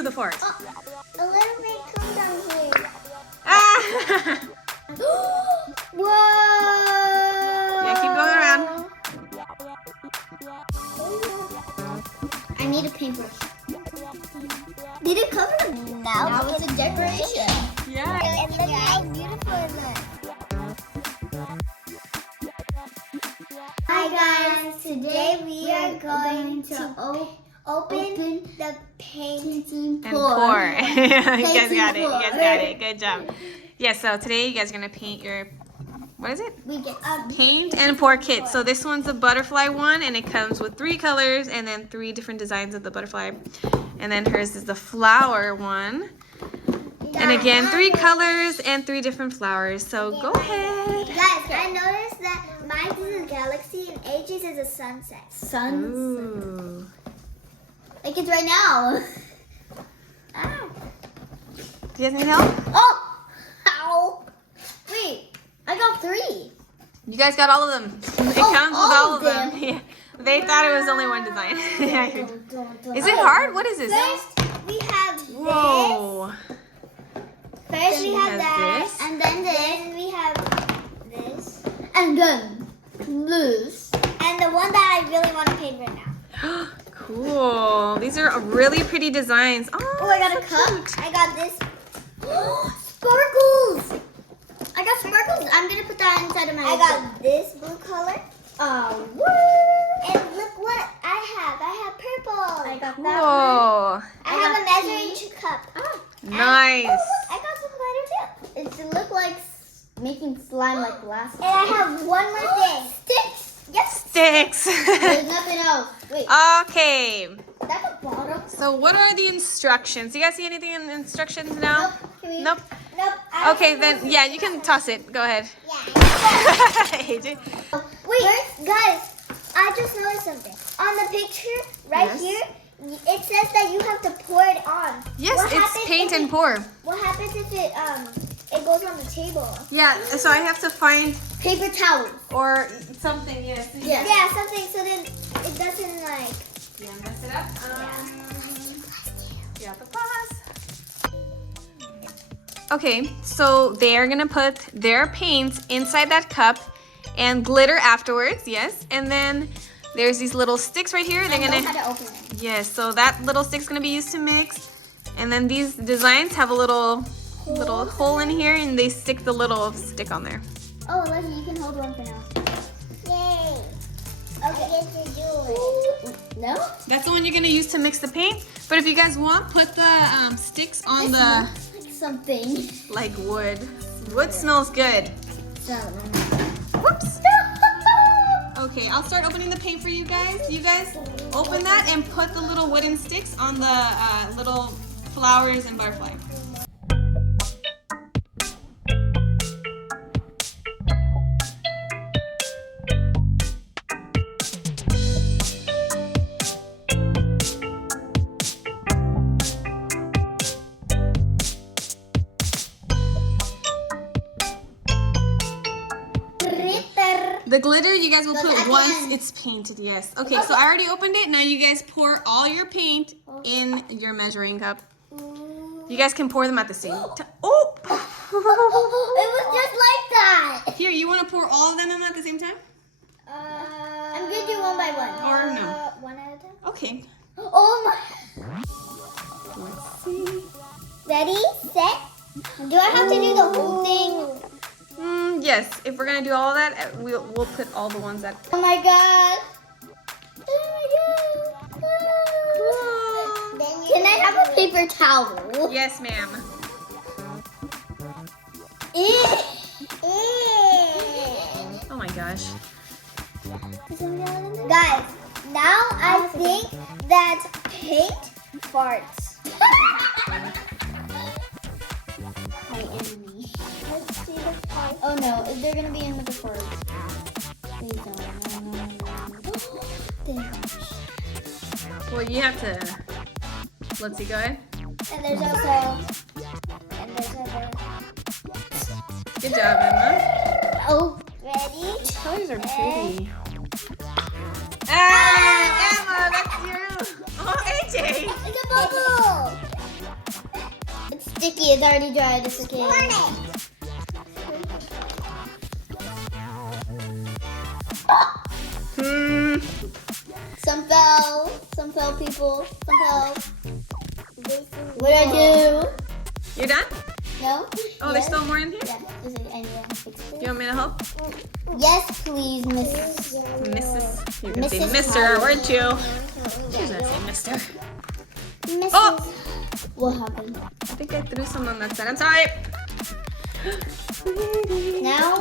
cue the fart. Oh, a little bit come down here. Ah! Whoa! Yeah, keep going around. I need a paintbrush. Did it cover the now it's a decoration. Yeah. And look how beautiful it looks. Hi guys, today we are going to open the paint and pour. You guys got it. pour. You guys got it. Good job. Yeah, so today you guys are going to paint your, what is it? We get Paint and pour kit. So this one's a butterfly one, and it comes with 3 colors and then 3 different designs of the butterfly. And then hers is the flower one. And again, 3 colors and 3 different flowers. So go ahead. Guys, I noticed that mine is a galaxy and Aj's is a sunset. Ooh. Like it's right now. Ah. Do you guys need help? Oh! Ow! Wait, I got 3. You guys got all of them. It comes with all of them. Yeah. They thought it was only one design. Is it hard? What is this? First, we have this. Whoa. First, we have has that. this. And then we have this. And then this. And the one that I really want to paint right now. Cool. These are really pretty designs. Oh, I got a so cup. cute. I got this. Sparkles. I got sparkles. I'm going to put that inside of my I got this blue color. And look what I have. I have purple. I got that one. Whoa. I have a measuring cup. Nice. I got some glitter too. It look like making slime like glass. And I have one more thing. Sticks. Yes. Sticks. There's nothing else. Wait. Okay. That's a bottle. So what are the instructions? You guys see anything in the instructions now? Nope. Nope. I Okay, then, yeah, you can toss it. Go ahead. Yeah. AJ. Wait, guys. I just noticed something. On the picture right here, it says that you have to pour it on. Yes, What it's happens paint if and pour. What happens if it goes on the table? Yeah, so I have to find Paper towel. or something, yes. Yeah, something so then it doesn't like. Yeah, mess it up. Yeah, the glass. Okay, so they're gonna put their paint inside that cup and glitter afterwards, yes. And then there's these little sticks right here. They're I know gonna. how to open it. Yes, so that little stick's gonna be used to mix. And then these designs have a little hole in here, and they stick the little stick on there. Oh, Leslie, you can hold one for now. Yay! Okay. I get to do it. No? That's the one you're gonna use to mix the paint. But if you guys want, put the sticks on the Like something. like wood. Wood smells good. So. Whoops. Okay, I'll start opening the paint for you guys. You guys open that and put the little wooden sticks on the little flowers and butterfly. The glitter you guys will put once it's painted, yes. Okay, so I already opened it. Now you guys pour all your paint in your measuring cup. You guys can pour them at the same time. Oh! It was just like that. Here, you want to pour all of them in at the same time? I'm going to do one by one. Or no? One at a time. Okay. Oh my. Let's see. Ready, set. Do I have to do the whole thing? Yes, if we're gonna do all of that, we'll put all the ones that. Oh my god. Can I have a paper towel? Yes, ma'am. Oh my gosh. Guys, now I think that paint farts. My enemy. Let's see the farts. Oh no, they're gonna be in with the farts. Please don't. No. Well, you have to. Let's see, go ahead. And there's also. Good job, Emma. Oh, ready? These colors are pretty. Ah, Emma, that's you. Oh, AJ. It's a bubble. sticky. It's already dried. It's okay. Some fell. Some fell, people. Some fell. What do I do? You're done? No? Oh, there's still more in here? Yeah. Is it anyone fix it? You want me to help? Yes, please, Mrs. Mrs. You're gonna say Mrs. Mr., weren't you? She's gonna say Mr. Mrs. Oh! What happened? I think I threw some on that side. I'm sorry. Now, a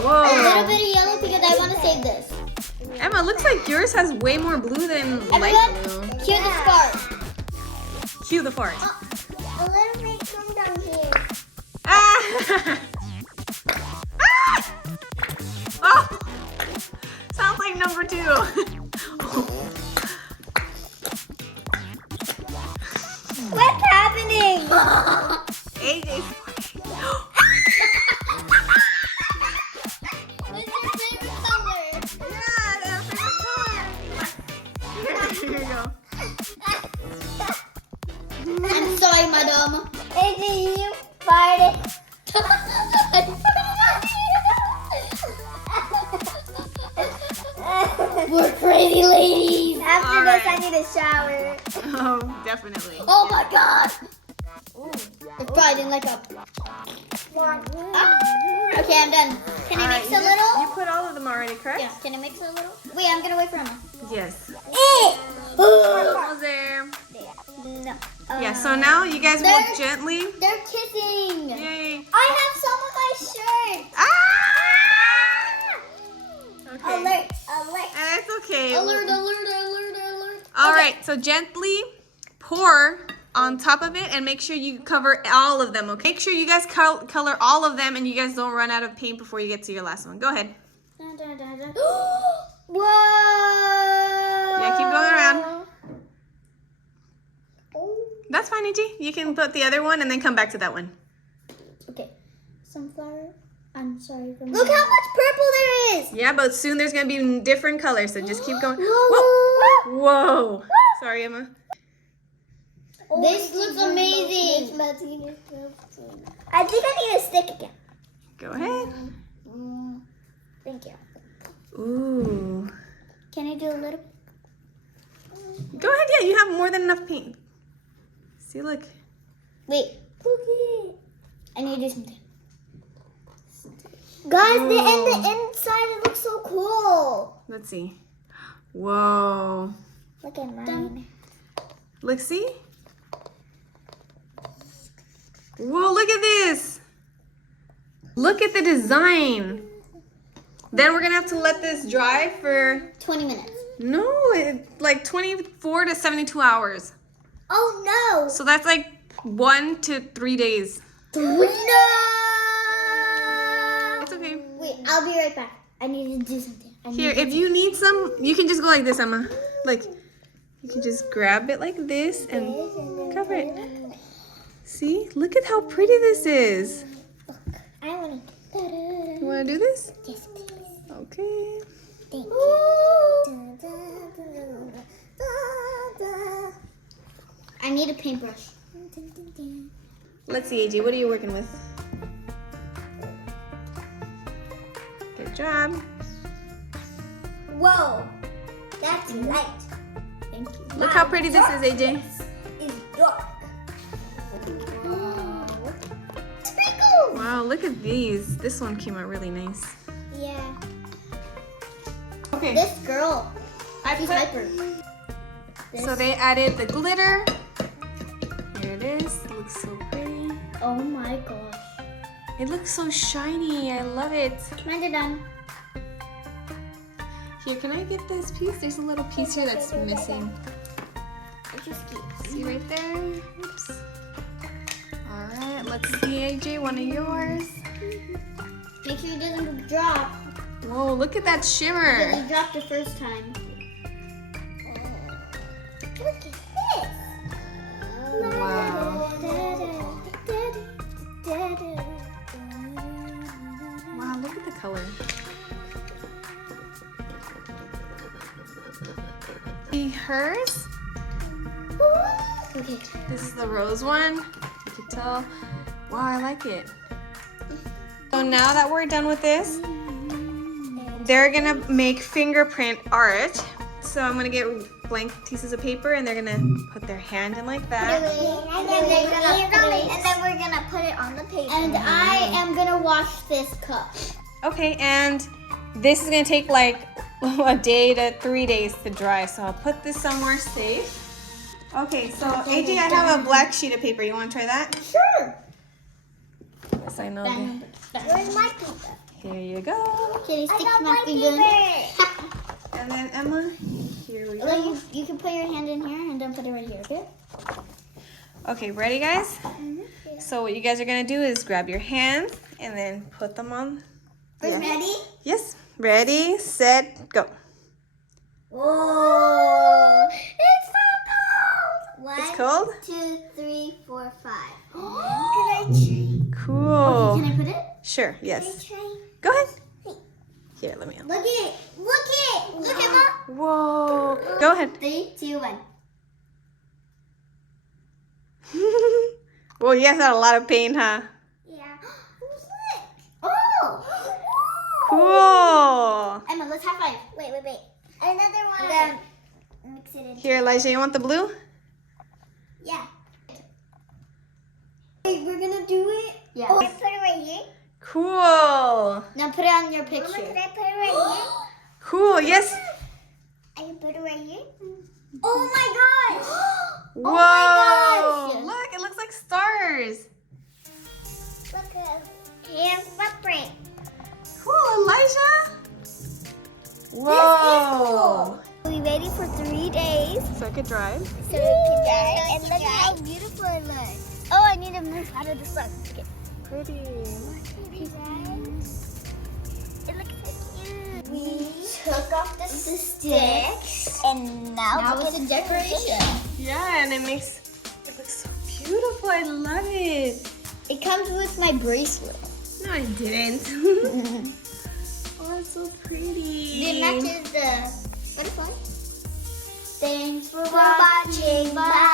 Whoa. little bit of yellow because I want to save this. Emma, looks like yours has way more blue than light Everyone, blue. cue the spark. Cue the fart. A little bit come down here. Ah! Ah! Oh! Sounds like number 2. What's happening? AJ's What's your favorite color? Here you go. I'm sorry, madam. AJ, you farted. We're crazy ladies. After All this, right. I need a shower. Oh, definitely. Oh my god. It's probably like a... Ah. Okay, I'm done. Can I mix a little? You put all of them already, correct? Yeah, can I mix a little? Wait, I'm gonna wait for Emma. Yes. We're Almost there. No. Yeah, so now you guys They're- will gently. They're kissing. Yay. I have some on my shirt. Ah! Okay. Alert. And it's okay. Alert, alert, alert, alert. All right, so gently pour on top of it and make sure you cover all of them, okay? Make sure you guys color all of them and you guys don't run out of paint before you get to your last one. Go ahead. Dun, dun, dun, dun. Whoa! Yeah, keep going around. That's fine, AJ. You can put the other one and then come back to that one. Okay. Sunflower. I'm sorry for Look how much purple there is. Yeah, but soon there's going to be different colors, so just keep going. Whoa. Whoa. Whoa. Sorry, Emma. This looks amazing. I think I need a stick again. Go ahead. Thank you. Ooh. Can I do a little? Go ahead. Yeah, you have more than enough paint. See, look. Wait. I need to do something. Guys, the inside, it looks so cool. Let's see. Whoa. Look at mine. Look, see? Whoa, look at this. Look at the design. Then we're going to have to let this dry for... 20 minutes. No, like 24 to 72 hours. Oh, no. So that's like 1 to 3 days. No. It's okay. Wait, I'll be right back. I need to do something. Here, if you need some, you can just go like this, Emma. Like, you can just grab it like this and cover it. See? Look at how pretty this is. I want to. You want to do this? Yes, please. Okay. Thank you. I need a paintbrush. Let's see, AJ, what are you working with? Good job. Whoa, that's light. Thank you. Look how pretty this is, AJ. It's dark. Sprinkles. Wow, look at these. This one came out really nice. Yeah. Okay. This girl, she's hyper. So they added the glitter. Here it is. It looks so pretty. Oh my gosh. It looks so shiny. I love it. Mine are done. Here, can I get this piece? There's a little piece here that's missing. It's just cute. See right there? Oops. All right, let's see, AJ, one of yours. Make sure it doesn't drop. Whoa, look at that Because shimmer. it dropped the first time. Look at this. Wow. Wow, look at the color. See hers? Okay. This is the rose one. You can So, wow, I like it. So now that we're done with this, they're gonna make fingerprint art. So I'm gonna get blank pieces of paper and they're gonna put their hand in like that. And then we're gonna put it on the paper. And I am gonna wash this cup. Okay, and this is gonna take like a day to 3 days to dry. So I'll put this somewhere safe. Okay, so AJ, I have a black sheet of paper. You wanna try that? Sure. Yes, I know. Where's my paper? Here you go. Can you stick my finger? And then Emma, here we go. Well, you can put your hand in here and then put it right here, okay? Okay, ready guys? So what you guys are gonna do is grab your hands and then put them on. Ready? Yes. Ready, set, go. Whoa! It's so cold! 1, It's cold? 2, 3, 4, 5. Can I try? Cool. Okay, can I put it? Sure, yes. Can I try? Go ahead. Here, let me help. Look it! Look it! Look at Mom! Whoa. Go ahead. 3, 2, 1. Well, you guys had a lot of pain, huh? Yeah. Look! Oh! Cool. Emma, let's high five. Wait. Another one. And then mix it in. Here, Elijah, you want the blue? Yeah. Wait, we're gonna do it? Yeah. Oh, can I put it right here? Cool. Now put it on your picture. Mama, can I put it right here? Cool, yes. I can put it right here. Oh my gosh! Whoa. Oh my gosh! Look, it looks like stars. Look at hand footprint. Cool, Elijah. Whoa. We waited for 3 days So I could drive. so it can dry. And look how beautiful it looks. Oh, I need to move out of the sun. Okay. Pretty. It looks so cute. We took off the sticks, and now it's a decoration. Yeah, and it looks so beautiful. I love it. It comes with my bracelet. No, I didn't. Oh, it's so pretty. It matches the butterfly. Thanks for watching. Bye.